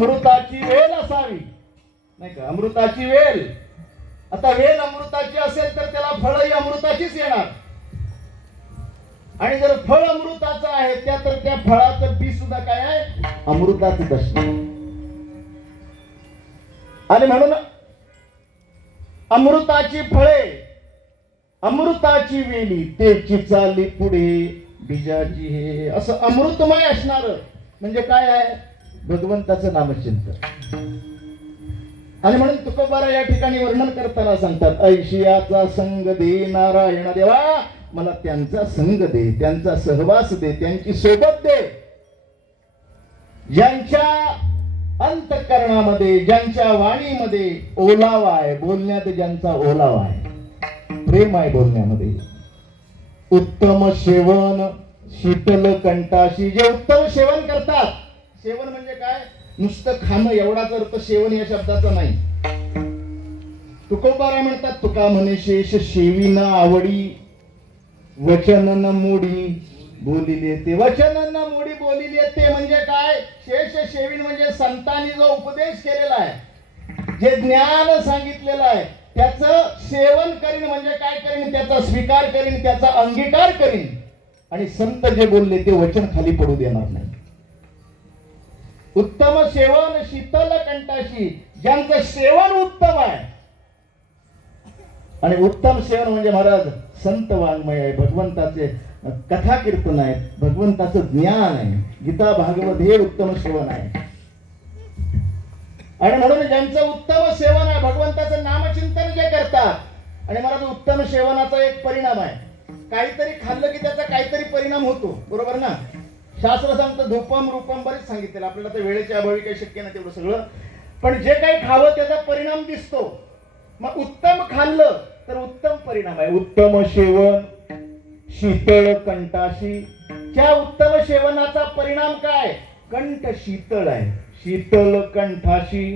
अमृताची वेल असावी, नाही का? अमृताची वेल. आता वेल अमृताची असेल तर त्याला फळही अमृताचीच येणार. आणि जर फळ अमृताचं आहे तर त्या फळाचं बी सुद्धा काय आहे? अमृताचंच असणार. आणि म्हणून अमृताची फळे, अमृताची वेली, तेची चाली पुढे बीजाची हे, असं अमृतमय असणार. म्हणजे काय आहे? भगवंताचं नामचिंतन. आणि म्हणून तुकोबारा या ठिकाणी वर्णन करताना सांगतात, ऐशियाचा संग दे नारायण देवा, मला त्यांचा संग दे, त्यांचा सहवास दे, त्यांची सोबत दे. ज्यांच्या अंतःकरणामध्ये, ज्यांच्या वाणीमध्ये ओलावा आहे, बोलण्यात ज्यांचा ओलावा आहे, प्रेम आहे बोलण्यामध्ये. उत्तम सेवन शीतल कंठाशी, जे उत्तम सेवन करतात. सेवन म्हणजे काय? नुसतं खाणं एवढाच अर्थ सेवन या शब्दाचा नाही. तुकोबारा म्हणतात, तुका म्हणे शेष सेविन आवडी, वचन न मोडी बोलिले ते. वचन न मोडी बोलिले ते म्हणजे काय? शेष सेविन म्हणजे संतांनी जो उपदेश केलेला आहे, जे ज्ञान सांगितलेलं आहे, त्याचं सेवन करीन. म्हणजे काय करीन? त्याचा स्वीकार करीन, त्याचा अंगीकार करीन. आणि संत जे बोलले ते वचन खाली पडू देणार नाही. उत्तम सेवन शीतल कंठाशी, ज्यांचं सेवन उत्तम आहे. आणि उत्तम सेवन म्हणजे महाराज संत वाङ्मय आहे, भगवंताचे कथा कीर्तन आहे, भगवंताचं ज्ञान आहे, गीता भागवत हे उत्तम सेवन आहे. आणि म्हणून ज्यांचं उत्तम सेवन आहे, भगवंताचं नामचिंतन जे करतात. आणि महाराज उत्तम सेवनाचा एक परिणाम आहे, काहीतरी खाल्लं की त्याचा काहीतरी परिणाम होतो, बरोबर ना? शास्त्र सांगतं धूपम रूपम, बरेच सांगितलेलं आपल्याला, तर वेळेच्या अभावी काही शक्य नाही तेवढं सगळं. पण जे काही खावं त्याचा परिणाम दिसतो. मग उत्तम खाल्लं तर उत्तम परिणाम आहे. उत्तम सेवन शीतळ कंठाशी, त्या उत्तम सेवनाचा परिणाम काय? कंठ शीतळ आहे. शीतल कंठाशी,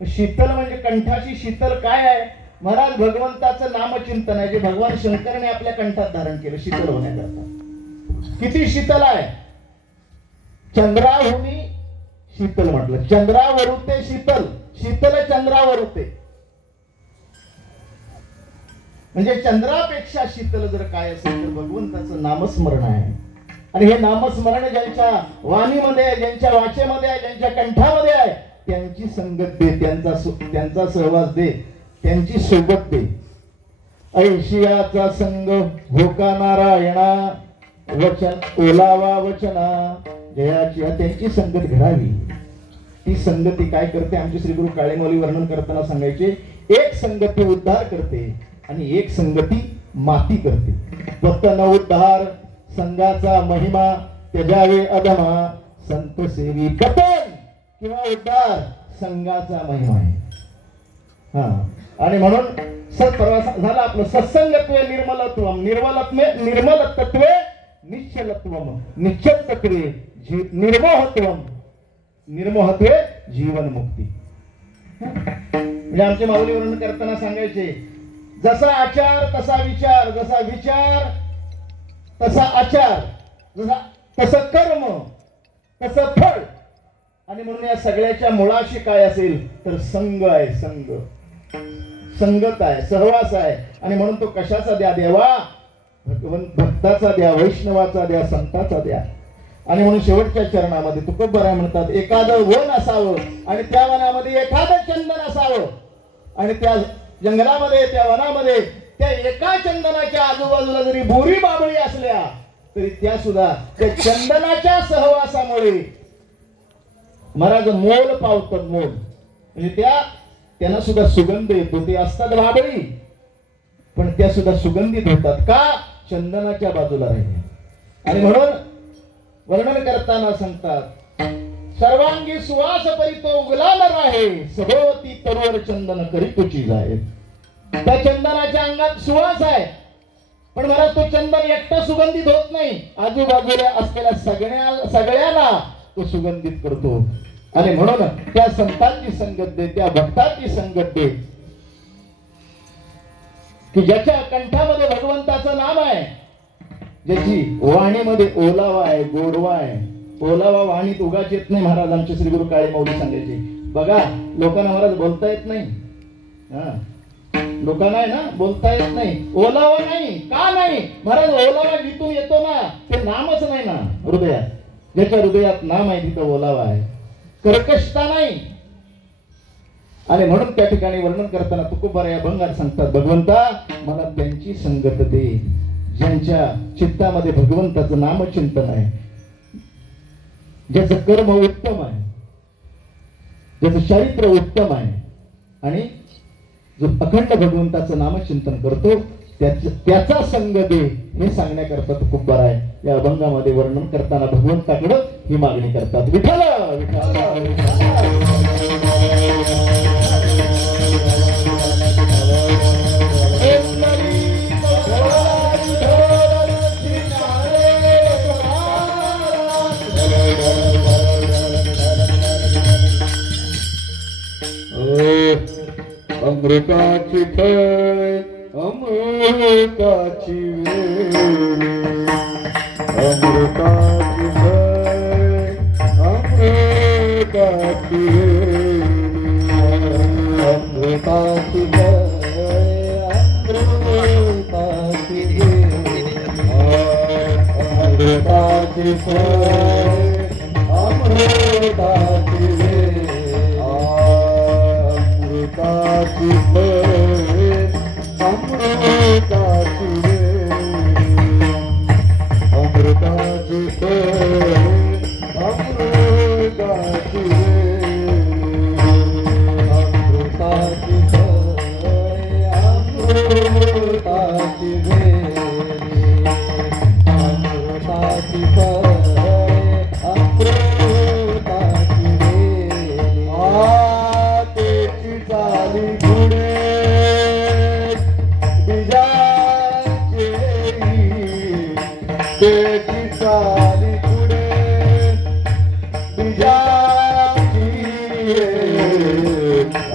शीतल म्हणजे कंठाशी शीतल काय आहे? महाराज भगवंताचं नामचिंतन आहे, जे भगवान शंकरने आपल्या कंठात धारण केलं शीतल होण्याकरता. किती शीतल आहे? चंद्राहुनी शीतल म्हटलं. चंद्रावरुते शीतल, शीतल चंद्रावरुते. म्हणजे चंद्रापेक्षा शीतल जर काय असेल तर भगवंताचं नामस्मरण आहे. आणि हे नामस्मरण ज्यांच्या वाणीमध्ये आहे, ज्यांच्या वाचेमध्ये आहे, ज्यांच्या कंठामध्ये आहे, त्यांची संगत दे, त्यांचा सहवास दे, त्यांची सोबत दे. ऐशियाचा संग होका नारायणा, वचन ओलावा वचना जयाची, त्यांची संगत घडावी. ती संगती काय करते? आमचे श्री गुरु काळेमौली वर्णन करताना सांगायचे, एक संगती उद्धार करते आणि एक संगती माती करते. फक्त न उद्धार संघाचा महिमा त्याजावे अधमा, संत सेवी पतन किंवा उद्धार संघाचा महिमा आहे. आणि म्हणून झालं आपलं सत्संगत्वे निर्मलत्वम, निर्मलत्वे निश्चलत्वम, निश्चलत्वे निर्मोहत्वम, निर्मोहत्वे जीवन मुक्ती. म्हणजे आमचे माऊली वर्णन करताना सांगायचे, जसा आचार तसा विचार, जसा विचार तसा आचार, तसं कर्म तसं फळ. आणि म्हणून या सगळ्याच्या मुळाशी काय असेल तर संग आहे. संगत आहे, सहवास आहे. आणि म्हणून तो कशाचा द्या? देवा भक्ताचा द्या, वैष्णवाचा द्या, संताचा द्या. आणि म्हणून शेवटच्या चरणामध्ये तुकोबारा म्हणतात, एखादं वन असावं आणि त्या वनामध्ये एखादं चंदन असावं. आणि त्या जंगलामध्ये, त्या वनामध्ये त्या एका चंदनाच्या आजूबाजूला जरी बोरी बाबळी असल्या तरी त्या सुद्धा त्या चंदनाच्या सहवासामुळे महाराज मोल पावतात. मोल म्हणजे त्यांना सुद्धा सुगंध येतो. ते असतात बाबळी पण त्या सुद्धा सुगंधित होतात. का? चंदनाच्या बाजूला राहिले. आणि म्हणून वर्णन करताना सांगतात, सर्वांगी सुवास परितो उगला न राहे, सभोवती तरुवर चंदन करी तुची जाय. त्या चंदनाच्या अंगात सुवास आहे, पण मला तो चंदन एकटा सुगंधित होत नाही, आजूबाजूला असलेल्या सगळ्यांना तो सुगंधित करतो. आणि म्हणून त्या संतांची संगत दे, त्या भक्तांची संगत दे की ज्याच्या कंठामध्ये भगवंताचं नाम आहे, ज्याची वाणीमध्ये ओलावा आहे, गोडवा आहे, ओलावा वाणीत उगाच येत नाही महाराज. आमचे श्री गुरु काळे माऊली सांगायचे. बघा लोकांना महाराज बोलता येत नाही. लोकांना आहे ना बोलता येत नाही. ओलावा नाही का नाही महाराज? ओलावा जिथून येतो ना ते नामच नाही ना हृदयात. ज्याच्या हृदयात नाम आहे तिथं ओलावा आहे, कर्कशता नाही. आणि म्हणून त्या ठिकाणी वर्णन करताना तुकोबाराया अभंगात सांगतात, भगवंता मला त्यांची संगत दे ज्यांच्या चित्तामध्ये भगवंताचं नामचिंतन आहे, ज्याचं कर्म उत्तम आहे, ज्याचं चारित्र्य उत्तम आहे, आणि जो अखंड भगवंताचं नामचिंतन करतो त्याचा संग दे हे सांगण्याकरता तुकोबाराया या अभंगामध्ये वर्णन करताना भगवंताकडे ही मागणी करतात. विठ्ठल विठ्ठल अमृताची फळ अमृताची वेळ, अमृताची फळ अमृताची वेळ, अमृताची फळ अमृताची वेळ, अमृताची फळ अमृताची वेळ, अमृताची फळ अमृताची वेळ, अमृताची फळ अमृताची वेळ, अमृताची फळ अमृताची वेळ, अमृताची फळ अमृताची वेळ. आतेची झाली पुढे तेची चाली पुढे बिजाची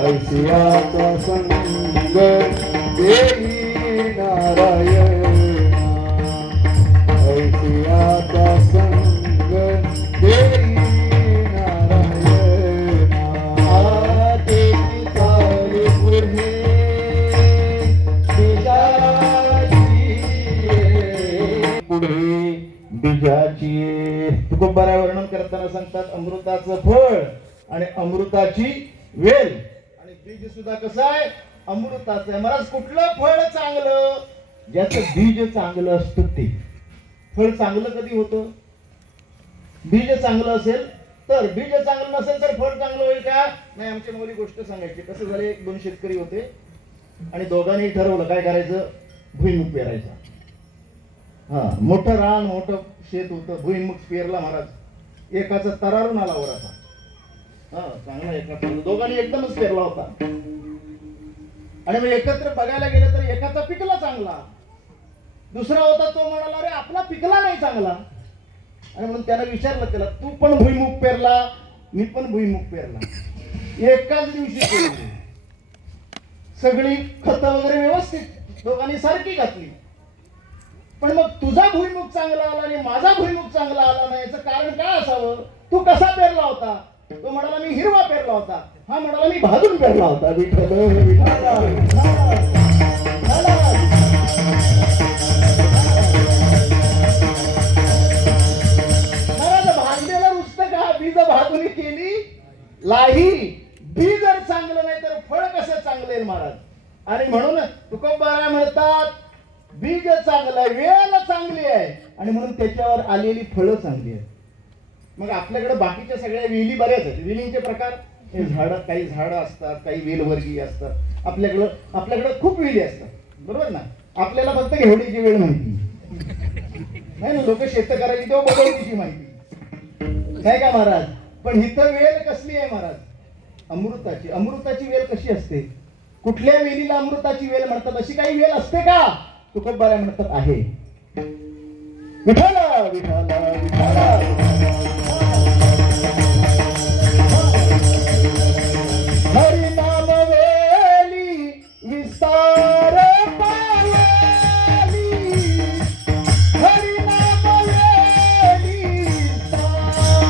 ऐसियाचा संग देई नारायण, ऐसियाचा संग देई नारायण. तेची चाली पुढे पुढे बीजाची. तुकोबाराया वर्णन करताना सांगतात अमृताचं फळ आणि अमृताची वेल. आणि बीज सुद्धा कसं आहे? अमृताचं आहे. महाराज कुठलं फळ चांगलं? ज्याचं बीज चांगलं असतं ते फळ चांगलं कधी होतं? बीज चांगलं असेल तर. बीज चांगलं नसेल तर फळ चांगलं होईल का? नाही. आमची मोठी गोष्ट सांगायची. कसं झालं, एक दोन शेतकरी होते आणि दोघांनी ठरवलं काय करायचं, भुईमुग पेरायचा. मोठं रान मोठं शेत होतं, भुईमुग पेरला महाराज. एकाचा तरारून आला वर असा, चांगला एकाचा, दोघांनी एकदमच पेरला होता. आणि मग एकत्र बघायला गेलं तर एकाचा पिकला चांगला, दुसरा होता तो म्हणाला अरे आपला पिकला नाही चांगला. आणि म्हणून त्यानं विचारलं त्याला, तू पण भुईमुग पेरला, मी पण भुईमुग पेरला, एकाच दिवशी पेरली, सगळी खतं वगैरे व्यवस्थित दोघांनी सारखी घातली, पण मग तुझा भुईमुग चांगला आला आणि माझा भुईमुग चांगला आला नाही, याचं कारण काय असावं? तू कसा पेरला होता? तो म्हणाला मी हिरवा पेरला होता. हा म्हणाला मी भाजून पेरला होता. विठ्ठल भाजलेला रुसतं का? बीज भाजून केली लाही. बी जर चांगलं नाही तर फळ कसं चांगलं येईल महाराज? आणि म्हणून तुकोबाराया म्हणतात बीज चांगलं आहे, वेल चांगली आहे, आणि म्हणून त्याच्यावर आलेली फळं चांगली आहेत. मग आपल्याकडे बाकीच्या सगळ्या वेली बऱ्याच आहेत. वेलींचे प्रकार हे झाडं, काही झाडं असतात, काही वेलवर्गीय असतात. आपल्याकडे खूप वेली असतात, बरोबर ना? आपल्याला फक्त घेवडीची वेळ माहिती नाही ना, लोक शेत करायची तेव्हा बदलतीची माहिती नाही का महाराज? पण इथं वेल कसली आहे महाराज? अमृताची. अमृताची वेल कशी असते? कुठल्या वेलीला अमृताची वेल म्हणतात? अशी काही वेल असते का? तुकोबाराया म्हणतात आहे. विठ्ठल विठ्ठल विठ्ठल हरी नाम वेली विस्तार पावली, हरी नाम वेली विस्तार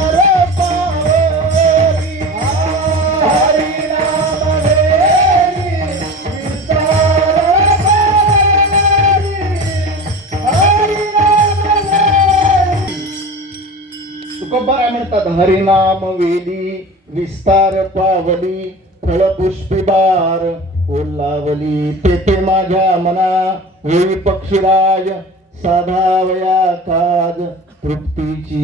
हरिनाम वेली विस्तार पावली फळपुष्पीबार ओलावली तेथे माझ्या मना होई पक्षीराज साधावया काज तृप्तीची.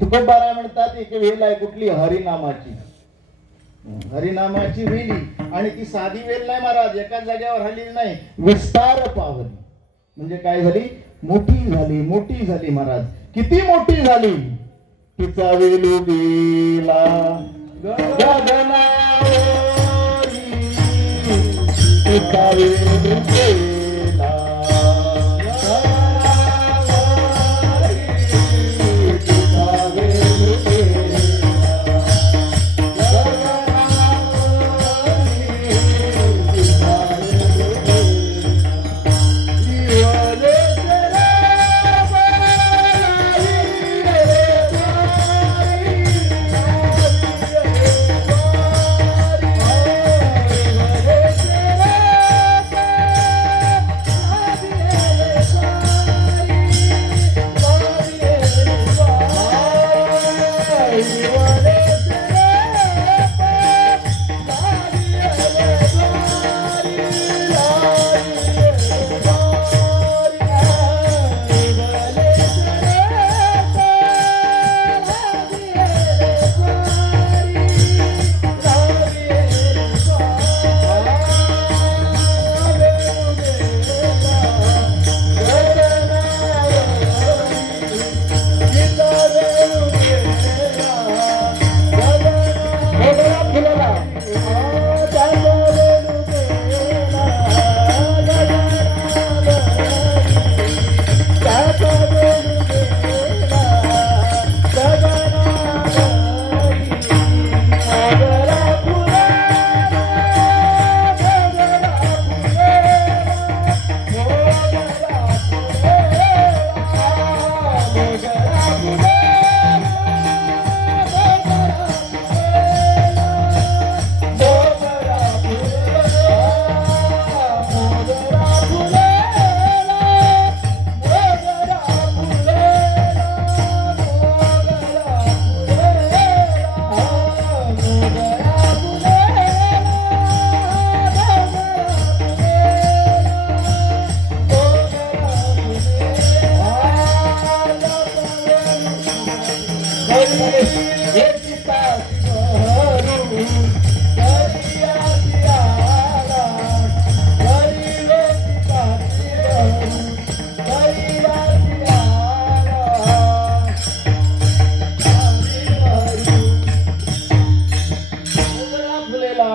तुकोबारा म्हणतात एक वेल आहे कुठली हरिनामाची. हरिनामाची वेली आणि ती साधी वेल नाही महाराज, एका जागेवर हल्ली नाही, विस्तार पावली म्हणजे काय झाली, मोठी झाली, मोठी झाली महाराज. किती मोठी झाली, तिचा वेलू गेला गगनावरी, तिचा वेलू गेला गगनावरी, तिचा वेलू गेला गगनावरी, तिचा वेलू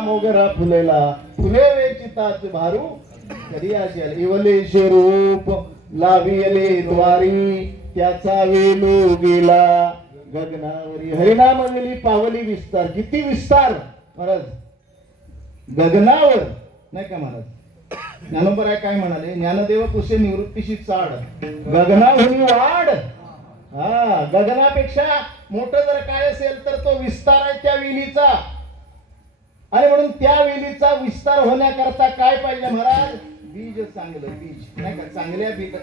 मोगरा फुलेला फुले वेचिताच भारू कधी असेल इवलेश रूप लाविले द्वारी त्याचा वेलू गेला गगनावरी. हरिनाम वेली पावली विस्तार. किती विस्तार महाराज, गगनावर नाही का महाराज. ज्ञानोबराय काय म्हणाले, ज्ञानदेव कुसे निवृत्तीशी चाड गगनाहून वाढ. हा, गगनापेक्षा मोठं जर काय असेल तर तो विस्तार आहे त्या वेलीचा. आणि म्हणून त्या वेलीचा विस्तार होण्याकरता काय पाहिजे महाराज, बीज चांगलं, बीज नाही का. चांगल्या बीज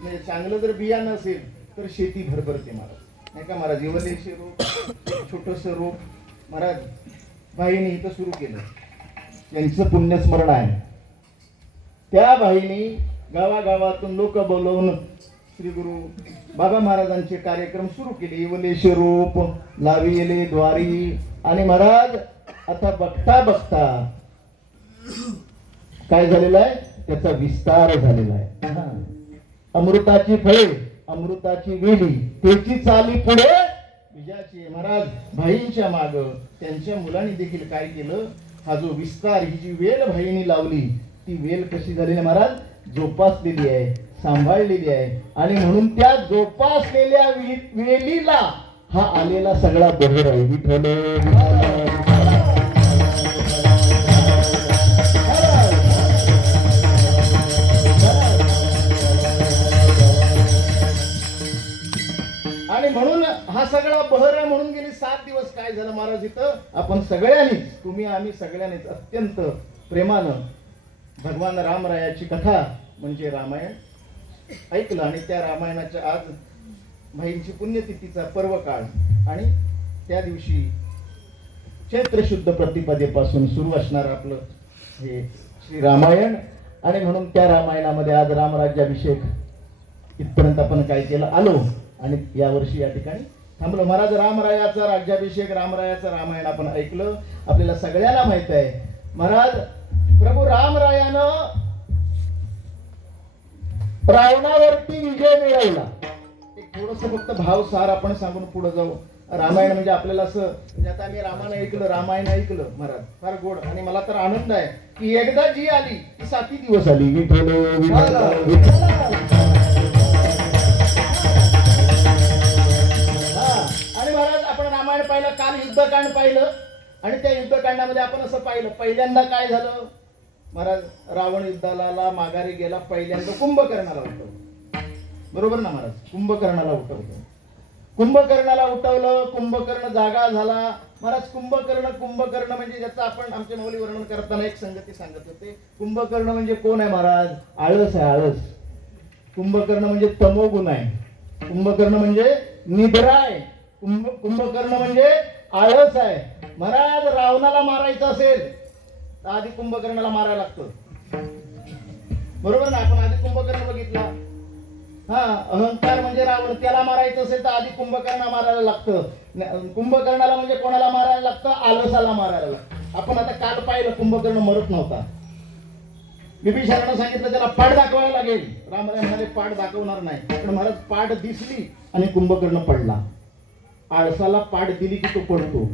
म्हणजे चांगलं जर बिया नसेल तर शेती भरभरते महाराज नाही का महाराज. इवलेशे रूप छोटस रूप महाराज भाईने इथं सुरू केलं, यांचं पुण्यस्मरण आहे. त्या भाईनी गावागावातून लोक बोलवून श्री गुरु बाबा महाराजांचे कार्यक्रम सुरू केले. इवलेशे रूप लाविले द्वारी. आणि महाराज आता बघता बघता काय झालेलं आहे, त्याचा विस्तार झालेला आहे. अमृताची फळे, अमृताची वेली, त्याची चाली पुढे विजयाची. महाराज भाईंच्या माग त्यांच्या मुलांनी देखील काय केलं, हा जो विस्तार, ही जी वेल भाईंनी लावली, ती वेल कशी झालेली महाराज, जोपासलेली आहे, सांभाळलेली आहे. आणि म्हणून त्या जोपासलेल्या वेलीला हा आलेला सगळा बहर आहे. विठ्ठल आणि म्हणून हा सगळा बहर आहे. म्हणून गेली 7 दिवस काय झालं महाराज, इथं आपण सगळ्यांनीच, तुम्ही आम्ही सगळ्यांनीच अत्यंत प्रेमानं भगवान रामरायाची कथा म्हणजे रामायण ऐकलं. आणि त्या रामायणाच्या आज भाईंची पुण्यतिथीचा पर्व काळ आणि त्या दिवशी चैत्र शुद्ध प्रतिपदेपासून सुरू असणार आपलं हे श्री रामायण. आणि म्हणून त्या रामायणामध्ये आज रामराज्याभिषेक इथपर्यंत आपण काय केलं आलो आणि यावर्षी या ठिकाणी थांबलो. महाराज रामरायाचा राज्याभिषेक, रामरायाचं रामायण आपण ऐकलं. आपल्याला सगळ्यांना माहित आहे महाराज प्रभू रामरायानं रावणावरती विजय मिळवला. एक थोडस फक्त भावसार आपण सांगून पुढे जाऊ. रामायण म्हणजे आपल्याला असं म्हणजे आता आम्ही रामायण ऐकलं महाराज फार गोड. आणि मला तर आनंद आहे की एकदा जी आली ती 7 दिवस आली. विठ्ठल आणि महाराज आपण रामायण पाहिलं, काल युद्धकांड पाहिलं आणि त्या युद्धकांडामध्ये आपण असं पाहिलं पहिल्यांदा काय झालं महाराज. रावण युद्धाला माघारी गेला. पहिल्यांदा कुंभकर्णाला उठवलं. बरोबर ना महाराज. कुंभकर्णाला उठवलं. कुंभकर्ण जागा झाला महाराज. कुंभकर्ण म्हणजे ज्याचं आपण आमच्या माऊली वर्णन करताना एक संगती सांगत होते. कुंभकर्ण म्हणजे कोण आहे महाराज. आळस आहे. आळस. कुंभकर्ण म्हणजे तमोगुण आहे. कुंभकर्ण म्हणजे निद्रा आहे. कुंभकर्ण म्हणजे आळस आहे. महाराज रावणाला मारायचं असेल तर आधी कुंभकर्णाला मारायला लागतं. बरोबर ना. आपण आधी कुंभकर्ण बघितला. हा अहंकार म्हणजे रावण, त्याला मारायचं असेल तर आधी कुंभकर्णाला मारायला लागतं. कुंभकर्णाला म्हणजे कोणाला मारायला लागतं. आलसाला मारायला लागतं. आपण आता काल पाहिलं कुंभकर्ण मरत नव्हता. विभीषणानं सांगितलं त्याला पाठ दाखवायला लागेल. रामराय म्हणाले पाठ दाखवणार नाही. पण महाराज पाठ दिसली आणि कुंभकर्ण पडला. आळसाला पाठ दिली की तो पडतो.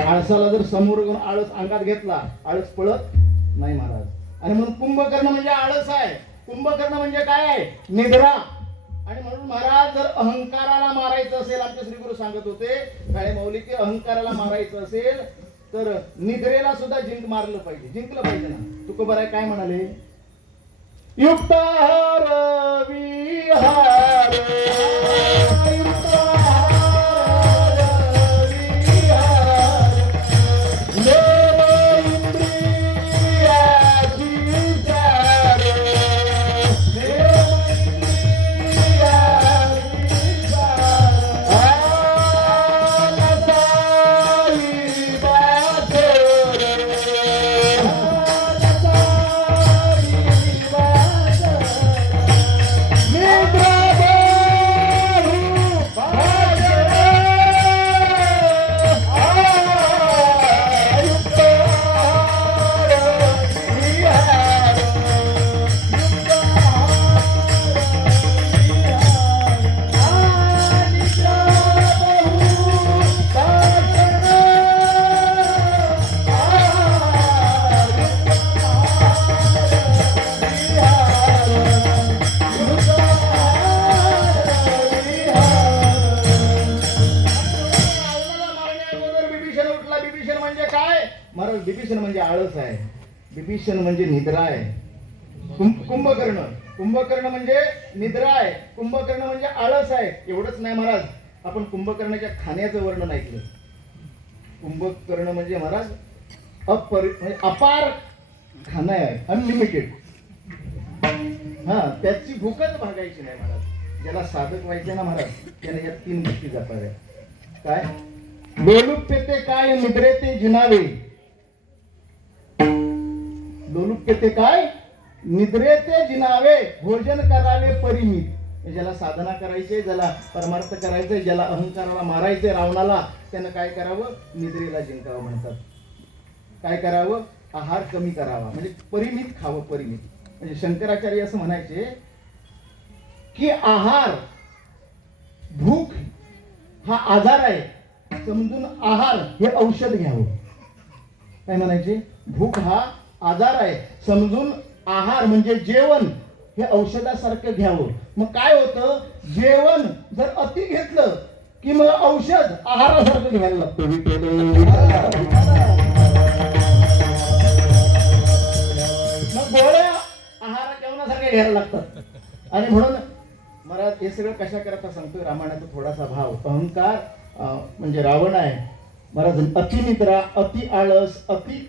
आळसाला जर समोर आळस अंगात घेतला आळस पळत नाही महाराज. आणि म्हणून कुंभकर्ण म्हणजे आळस आहे. कुंभकर्ण म्हणजे काय आहे. निद्रा. आणि म्हणून महाराज जर अहंकाराला मारायचं असेल, आमचे श्रीगुरु सांगत होते काळे माऊली की अहंकाराला मारायचं असेल तर निद्रेला सुद्धा जिंकलं पाहिजे ना. तुकोबाराय काय म्हणाले. युक्ताहार विहार विभीषण म्हणजे आळस आहे. विभीषण म्हणजे निद्रा आहे. कुंभकर्ण म्हणजे निद्रा आहे. कुंभकर्ण म्हणजे आळस आहे. एवढंच नाही महाराज. आपण कुंभकर्णाच्या खाण्याचं वर्णन ऐकलं. कुंभकर्ण म्हणजे महाराज म्हणजे अपार खाणं आहे. अनलिमिटेड. हा त्याची भूकच भागायची नाही महाराज. ज्याला साधक व्हायचे ना महाराज त्याने या 3 गोष्टी जपाव्या. काय. लोलुप्य ते काय निद्रे ते जिनावे. लोलुप्य ते काय निद्रे ते जिनावे. भोजन करावे परिमित. ज्याला साधना करायचे, ज्याला परमार्थ करायचे, ज्याला अहंकाराला मारायचे रावणाला, त्यानं काय करावं. निद्रेला जिंकावं म्हणतात. काय करावं. आहार कमी करावा म्हणजे परिमित खावं. परिमित म्हणजे शंकराचार्य असं म्हणायचे की आहार भूक हा आजार आहे समजून आहार हे औषध घ्यावं. काय म्हणायचे. भूक हा आजार आहे समजून आहार म्हणजे जेवण हे औषधासारखं घ्यावं. मग काय होतं. जेवण जर अति घेतलं की मग औषध आहारासारखं घ्यायला लागतं. मग गोळ्या आहार जेवणासारख्या घ्यायला लागतात. आणि म्हणून महाराज हे सगळं कशा करता सांगतोय. रामायणाचा थोडासा भाव. अहंकार म्हणजे रावण आहे महाराज. अतिनिद्रा, अति आळस, अति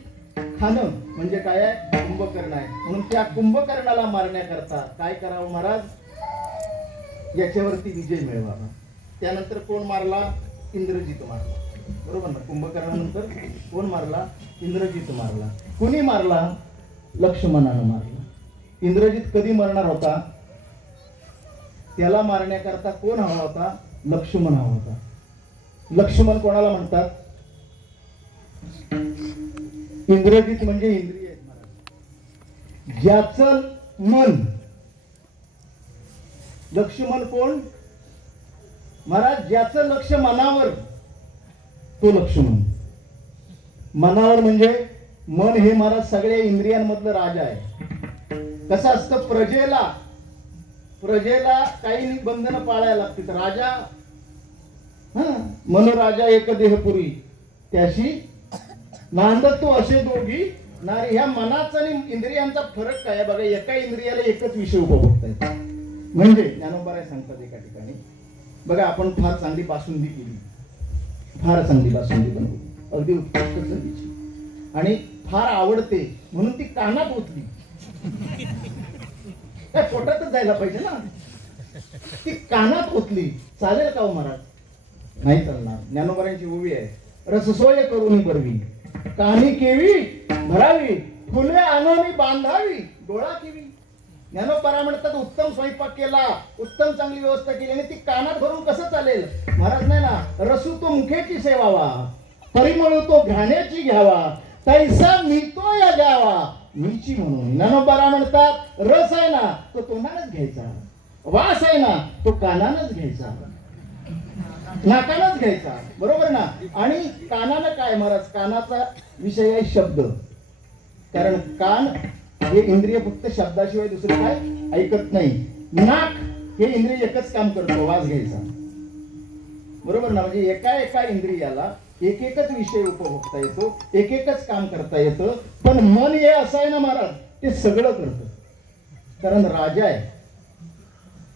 खाणं म्हणजे काय आहे. कुंभकर्ण आहे. म्हणून त्या कुंभकर्णाला मारण्याकरता काय करावं महाराज. याच्यावरती विजय मिळवावा. त्यानंतर कोण मारला. इंद्रजित मारला. बरोबर ना? कुंभकर्णानंतर कोण मारला? इंद्रजित मारला. कुणी मारला? लक्ष्मणानं मारला. इंद्रजित कधी मरणार होता? त्याला मारण्याकरता कोण हवा होता? लक्ष्मण हवा होता. लक्ष्मण कोणाला म्हणतात? इंद्रजित म्हणजे इंद्रिय आहेत महाराज. ज्याचं मन. लक्ष्मण कोण महाराज? ज्याचं लक्ष मनावर तो लक्ष्मण. मनावर म्हणजे मन हे महाराज सगळ्या इंद्रियांमधलं राजा आहे. कसं असतं? प्रजेला काही बंधनं पाळायला लागतात. राजा मनोराजा एक देहपुरी त्याशी नांदतो असे दोघी नारी. ह्या मनाचा आणि इंद्रियांचा फरक काय बघा. एका इंद्रियाला एकच विषय उपभोगता येतो. म्हणजे ज्ञानोबा सांगतात एका ठिकाणी बघा, आपण फार चांगली बासुंदी केली, फार चांगली बासुंदी बनवली, अगदी उत्कृष्ट चवीची, आणि फार आवडते म्हणून ती कानात ओतली. काय पोटातच जायला पाहिजे ना. ती कानात ओतली, चालेल का हो महाराज? नाही चालणार. ज्ञानोबारांची ओवी आहे, रससोय करून बरवी, कानी केवी भरावी, फुले आणून बांधावी, डोळा केवी. ज्ञानोबा म्हणतात उत्तम स्वयंपाक केला, उत्तम चांगली व्यवस्था केली आणि ती कानात भरून कसं चालेल महाराज? नाही ना. रसू तो मुखेची सेवावा, परिमळ तो घाण्याची घ्यावा, तैसा मी तो या द्यावा मीची म्हणून. ज्ञानोबा म्हणतात रस आहे ना तो तोंडानच घ्यायचा, वास आहे ना तो कानानच घ्यायचा, नाकानच घ्यायचा. बरोबर ना? आणि कानानं काय महाराज? कानाचा विषय आहे शब्द. कारण कान हे इंद्रिय फक्त शब्दाशिवाय दुसरं काय ऐकत नाही. नाक हे इंद्रिय एकच काम करतो, वास घ्यायचा. बरोबर ना? म्हणजे एका इंद्रियाला एक एकच विषय उपभोगता येतो, एक एकच काम करता येतं. पण मन हे असं आहे ना महाराज, ते सगळं करतं. कारण राजा आहे.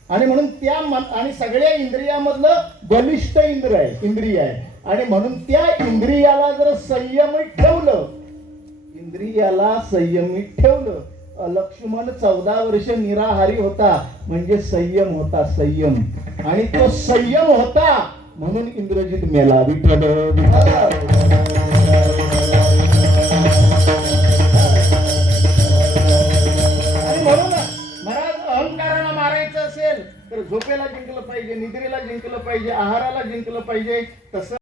आणि म्हणून त्या मन आणि सगळ्या इंद्रियामधलं बलिष्ठ इंद्रिय आहे. आणि म्हणून त्या इंद्रियाला जर संयमित ठेवलं, लक्ष्मण 14 वर्ष निराहारी होता म्हणजे संयम होता, संयम. आणि तो संयम होता म्हणून इंद्रजित मेला. विठ्ठल आणि म्हणून महाराज अहंकाराला मारायचं असेल तर झोपेला जिंकलं पाहिजे, निद्रेला जिंकलं पाहिजे, आहाराला जिंकलं पाहिजे. तसं